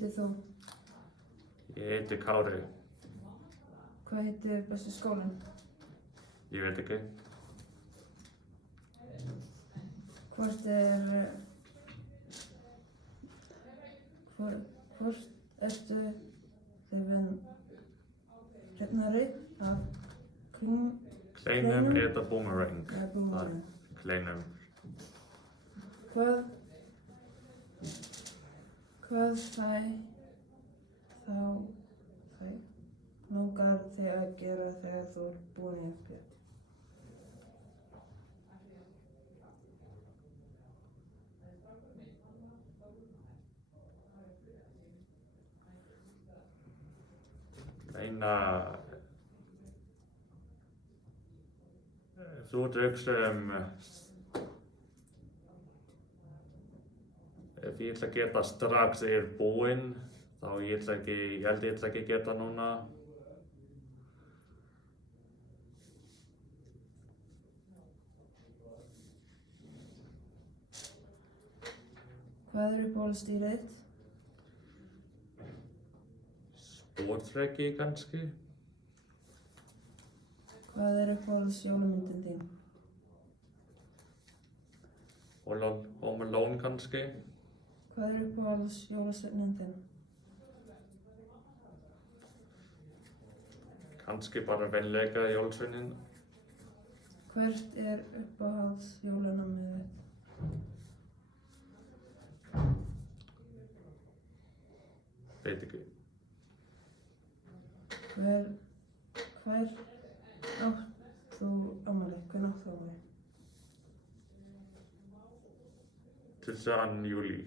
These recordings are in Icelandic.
heitir þú? Ég heiti Kári. Hvað heitir besti skólinn? Ég veit ekki. Hvort ertu hrifinn hrifnari af Kleinum eða boomerang. boomerang? Kleinum. Hvað langar þig að gera þegar þú ert búinn í uppgjöf? Reyna... Þú ert að hugsa ef ég ætla að geta strax þegar ég er búinn, þá ég held ég ætla ekki að geta núna. Hvað uppáhaldsdýrið þitt? Sportfreki kannski. Hvað uppáhaldsjólamyndin þín? Home Alone kannski. Hvað uppáhaldsjólasveinninn þinn? Kannski bara venlega jólasveinin. Hvert uppáhaldsjólanámið þitt? Veit ekki. Hver átt þú afmæli? Hvenær átt þú afmæli? 22. júlí.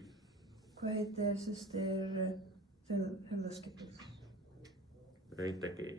Hvað heitir systir Hurðarskipið? Veit ekki.